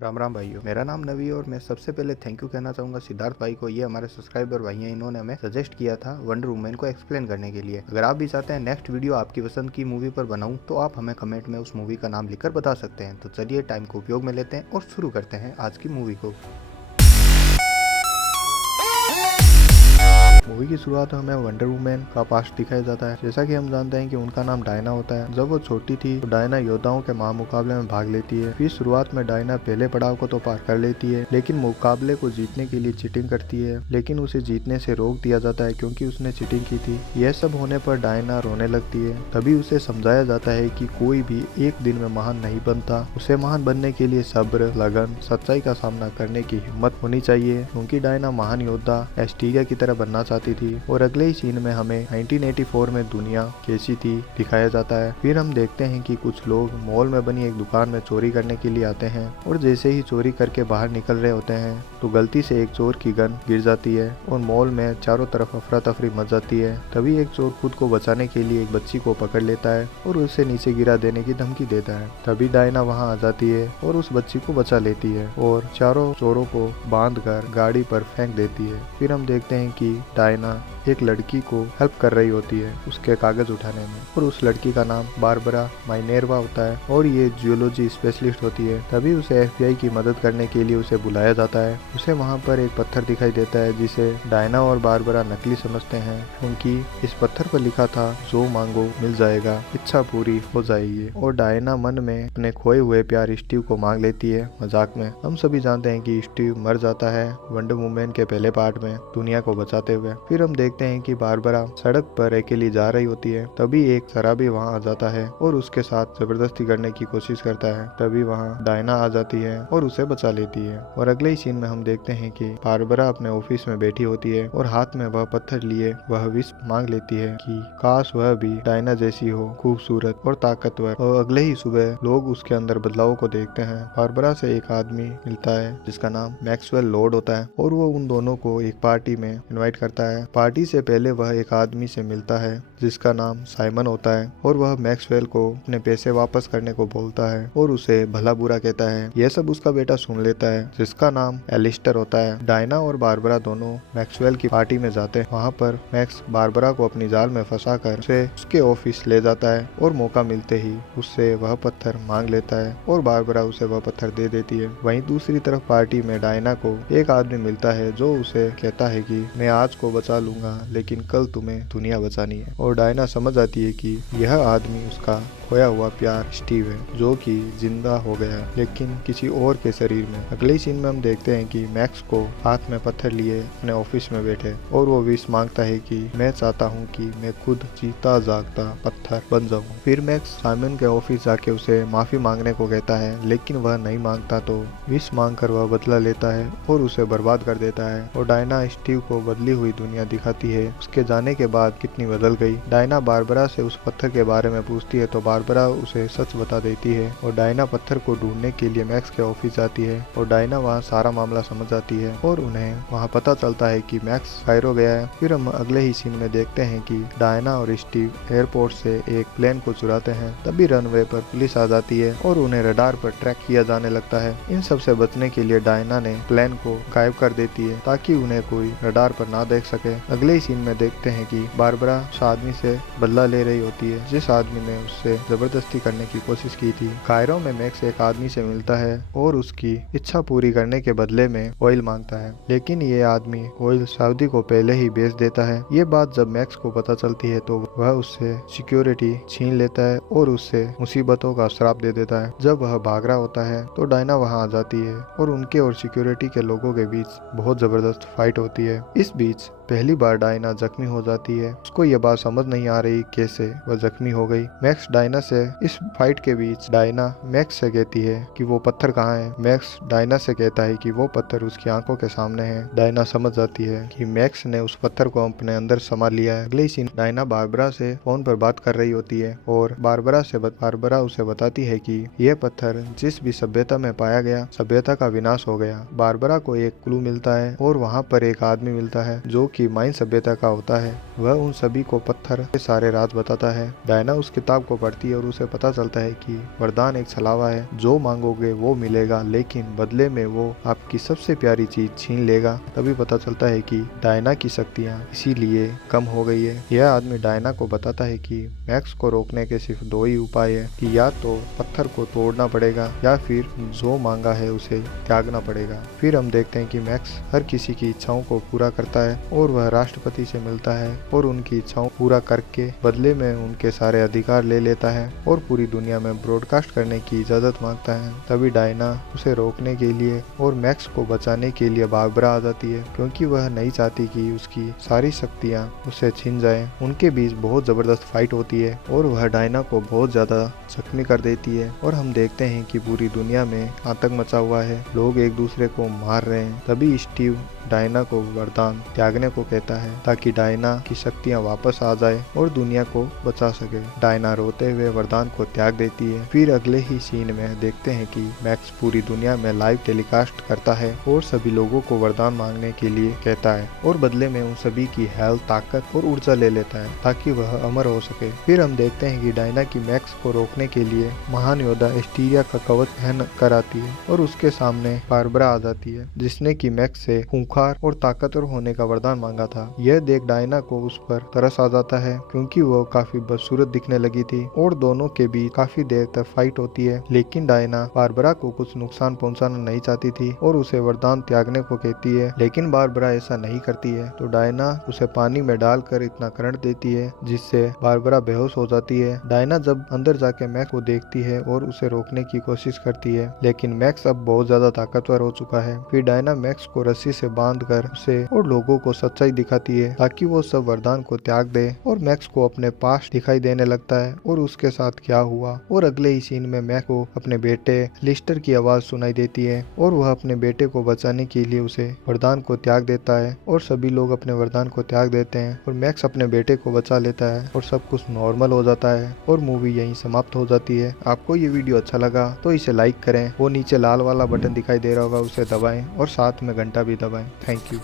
राम राम भाइयों, मेरा नाम नवी है और मैं सबसे पहले थैंक यू कहना चाहूंगा सिद्धार्थ भाई को। ये हमारे सब्सक्राइबर भाई हैं, इन्होंने हमें सजेस्ट किया था वंडर वुमन को एक्सप्लेन करने के लिए। अगर आप भी चाहते हैं नेक्स्ट वीडियो आपकी पसंद की मूवी पर बनाऊं तो आप हमें कमेंट में उस मूवी का नाम लिखकर बता सकते हैं। तो चलिए टाइम को उपयोग में लेते हैं और शुरू करते हैं आज की मूवी को। मूवी की शुरुआत में हमें वंडर वुमन का पास्ट दिखाया जाता है। जैसा कि हम जानते हैं कि उनका नाम डायना होता है। जब वो छोटी थी तो डायना योद्धाओं के महामुकाबले में भाग लेती है। फिर शुरुआत में डायना पहले पड़ाव को तो पार कर लेती है, लेकिन मुकाबले को जीतने के लिए चीटिंग करती है, लेकिन उसे जीतने से रोक दिया जाता है क्योंकि उसने चीटिंग की थी। यह सब होने पर डायना रोने लगती है। तभी उसे समझाया जाता है कि कोई भी एक दिन में महान नहीं बनता। उसे महान बनने के लिए सब्र, लगन, सच्चाई का सामना करने की हिम्मत होनी चाहिए, क्योंकि डायना महान योद्धा एस्टीरिया की तरह बनना चाहती थी। और अगले ही सीन में हमें 1984 में दुनिया कैसी थी दिखाया जाता है। फिर हम देखते हैं कि कुछ लोग मॉल में बनी एक दुकान में चोरी करने के लिए आते हैं और जैसे ही चोरी करके बाहर निकल रहे होते हैं तो गलती से एक चोर की गन गिर जाती है और मॉल में चारों तरफ अफरा तफरी मच जाती है। तभी एक चोर खुद को बचाने के लिए एक बच्ची को पकड़ लेता है और उसे नीचे गिरा देने की धमकी देता है। तभी डायना वहां आ जाती है और उस बच्ची को बचा लेती है और चारों चोरों को बांधकर गाड़ी पर फेंक देती है। फिर हम देखते हैं कि डायना एक लड़की को हेल्प कर रही होती है उसके कागज उठाने में, और उस लड़की का नाम बारबरा माइनेर्वा होता है और ये जियोलॉजी स्पेशलिस्ट होती है। तभी उसे एफबीआई की मदद करने के लिए उसे बुलाया जाता है। उसे वहाँ पर एक पत्थर दिखाई देता है जिसे डायना और बारबरा नकली समझते हैं, क्योंकि इस पत्थर पर लिखा था जो मांगो मिल जाएगा, इच्छा पूरी हो जाएगी। और डायना मन में अपने खोए हुए प्यार स्टीव को मांग लेती है मजाक में। हम सभी जानते हैं कि स्टीव मर जाता है वंडर वुमन के पहले पार्ट में दुनिया को बचाते हुए। फिर हम देखते हैं कि बारबरा सड़क पर अकेली जा रही होती है। तभी एक शराबी वहां आ जाता है और उसके साथ जबरदस्ती करने की कोशिश करता है। तभी वहां डायना आ जाती है और उसे बचा लेती है। और अगले ही सीन में हम देखते हैं कि बारबरा अपने ऑफिस में बैठी होती है और हाथ में वह पत्थर लिए वह विश मांग लेती है कि काश वह भी डायना जैसी हो, खूबसूरत और ताकतवर। और अगले ही सुबह लोग उसके अंदर बदलाव को देखते हैं। बारबरा से एक आदमी मिलता है जिसका नाम मैक्सवेल लॉर्ड होता है और वो उन दोनों को एक पार्टी में इनवाइट करता है। पार्टी से पहले वह एक आदमी से मिलता है जिसका नाम साइमन होता है और वह मैक्सवेल को अपने पैसे वापस करने को बोलता है और उसे भला बुरा कहता है। यह सब उसका बेटा सुन लेता है जिसका नाम एलिस्टर होता है। डायना और बारबरा दोनों मैक्सवेल की पार्टी में जाते हैं। वहाँ पर मैक्स बारबरा को अपनी जाल में फंसाकर उसे उसके ऑफिस ले जाता है और मौका मिलते ही उससे वह पत्थर मांग लेता है और बारबरा उसे वह पत्थर दे देती है। वहीं दूसरी तरफ पार्टी में डायना को एक आदमी मिलता है जो उसे कहता है कि मैं आज को बचा लूंगा लेकिन कल तुम्हें दुनिया बचानी है। और डायना समझ आती है कि यह आदमी उसका खोया हुआ प्यार स्टीव है जो कि जिंदा हो गया लेकिन किसी और के शरीर में। अगले सीन में हम देखते हैं कि मैक्स को हाथ में पत्थर लिए अपने ऑफिस में बैठे और वो विश मांगता है कि मैं चाहता हूँ कि मैं खुद जीता जागता पत्थर बन जाऊँ। फिर मैक्स साइमन के ऑफिस जाके उसे माफी मांगने को कहता है, लेकिन वह नहीं मांगता तो विश मांगकर वह बदला लेता है और उसे बर्बाद कर देता है। और डायना स्टीव को बदली हुई दुनिया दिखाती है उसके जाने के बाद कितनी बदल गई। डायना बारबरा से उस पत्थर के बारे में पूछती है तो बारबरा उसे सच बता देती है और डायना पत्थर को ढूंढने के लिए मैक्स के ऑफिस जाती है और डायना वहां सारा मामला समझ जाती है और उन्हें वहां पता चलता है कि मैक्स कायरो गया है। फिर हम अगले ही सीन में देखते हैं कि डायना और स्टीव एयरपोर्ट से एक प्लेन को चुराते हैं। तभी रनवे पर पुलिस आ जाती है और उन्हें रडार पर ट्रैक किया जाने लगता है। इन सब से बचने के लिए डायना ने प्लेन को गायब कर देती है ताकि उन्हें कोई रडार पर ना देख सके। अगले ही सीन में देखते हैं कि बारबरा उस आदमी से बदला ले रही होती है जिस आदमी ने उससे जबरदस्ती करने की कोशिश की थी। कायरो में मैक्स एक आदमी से मिलता है और उसकी इच्छा पूरी करने के बदले में ऑयल मांगता है, लेकिन ये आदमी ऑयल सऊदी को पहले ही बेच देता है। ये बात जब मैक्स को पता चलती है तो वह उससे सिक्योरिटी छीन लेता है और उससे मुसीबतों का श्राप दे देता है। जब वह भाग रहा होता है तो डायना वहां आ जाती है और उनके और सिक्योरिटी के लोगों के बीच बहुत जबरदस्त फाइट होती है। इस बीच पहली बार डायना जख्मी हो जाती है। उसको यह बात समझ नहीं आ रही कैसे वह जख्मी हो गई। मैक्स डायना से इस फाइट के बीच डायना मैक्स से कहती है कि वो पत्थर कहाँ है। मैक्स डायना से कहता है कि वो पत्थर उसकी आंखों के सामने है। डायना समझ जाती है कि मैक्स ने उस पत्थर को अपने अंदर समा लिया है। अगले सीन डायना बारबरा से फोन पर बात कर रही होती है और बारबरा उसे बताती है कि यह पत्थर जिस भी सभ्यता में पाया गया सभ्यता का विनाश हो गया। बारबरा को एक क्लू मिलता है और वहाँ पर एक आदमी मिलता है जो कि माइन सभ्यता का होता है। वह उन सभी को पत्थर के सारे राज बताता है। डायना उस किताब को पढ़ती है और उसे पता चलता है कि वरदान एक छलावा है, जो मांगोगे वो मिलेगा, लेकिन बदले में वो आपकी सबसे प्यारी चीज छीन लेगा। तभी पता चलता है कि डायना की शक्तियाँ इसीलिए कम हो गई है। यह आदमी डायना को बताता है कि मैक्स को रोकने के सिर्फ दो ही उपाय है कि या तो पत्थर को तोड़ना पड़ेगा या फिर जो मांगा है उसे त्यागना पड़ेगा। फिर हम देखते हैं कि मैक्स हर किसी की इच्छाओं को पूरा करता है और वह राष्ट्रपति से मिलता है और उनकी इच्छाओं पूरा करके बदले में उनके सारे अधिकार ले लेता है और पूरी दुनिया में ब्रॉडकास्ट करने की इजाजत मांगता है। तभी डायना उसे रोकने के लिए और मैक्स को बचाने के लिए बारबरा आ जाती है, क्योंकि वह नहीं चाहती कि उसकी सारी शक्तियाँ उसे छीन जाए। उनके बीच बहुत जबरदस्त फाइट होती है और वह डायना को बहुत ज्यादा जख्मी कर देती है और हम देखते हैं कि पूरी दुनिया में आतंक मचा हुआ है, लोग एक दूसरे को मार रहे हैं। तभी स्टीव डायना को वरदान त्यागने को कहता है ताकि डायना की शक्तियाँ वापस आ जाए और दुनिया को बचा सके। डायना रोते हुए वरदान को त्याग देती है। फिर अगले ही सीन में देखते हैं कि मैक्स पूरी दुनिया में लाइव टेलीकास्ट करता है और सभी लोगों को वरदान मांगने के लिए कहता है और बदले में उन सभी की हेल्थ, ताकत और ऊर्जा ले लेता है ताकि वह अमर हो सके। फिर हम देखते हैं कि डायना की मैक्स को रोकने के लिए महान योद्धा एस्टीरिया का कवच पहन कर आती है और उसके सामने बारबरा आ जाती है, जिसने की मैक्स से खूंखार और ताकतवर होने का वरदान मांगा था। यह देख डायना को उस पर तरस आ जाता है, क्योंकि वो काफी बदसूरत दिखने लगी थी और दोनों के बीच काफी देर तक फाइट होती है। लेकिन डायना बारबरा को कुछ नुकसान पहुंचाना नहीं चाहती थी और उसे वरदान त्यागने को कहती है, लेकिन बारबरा ऐसा नहीं करती है। तो डायना उसे पानी में डालकर इतना करंट देती है जिससे बारबरा बेहोश हो जाती है। डायना जब अंदर जाके मैक्स को देखती है और उसे रोकने की कोशिश करती है, लेकिन मैक्स अब बहुत ज्यादा ताकतवर हो चुका है। फिर डायना मैक्स को रस्सी से बांधकर उसे और लोगों को सच्चाई दिखाती है ताकि वो सब वरदान को त्याग दे और मैक्स को अपने पास दिखाई देने लगता है और उसके साथ क्या हुआ। और अगले ही सीन में मैक्स को अपने बेटे लिस्टर की आवाज सुनाई देती है और वह अपने बेटे को बचाने के लिए उसे वरदान को त्याग देता है और सभी लोग अपने वरदान को त्याग देते हैं और मैक्स अपने बेटे को बचा लेता है और सब कुछ नॉर्मल हो जाता है और मूवी यहीं समाप्त हो जाती है। आपको ये वीडियो अच्छा लगा तो इसे लाइक करें, वो नीचे लाल वाला बटन दिखाई दे रहा होगा उसे दबाएं और साथ में घंटा भी दबाएं। Thank you.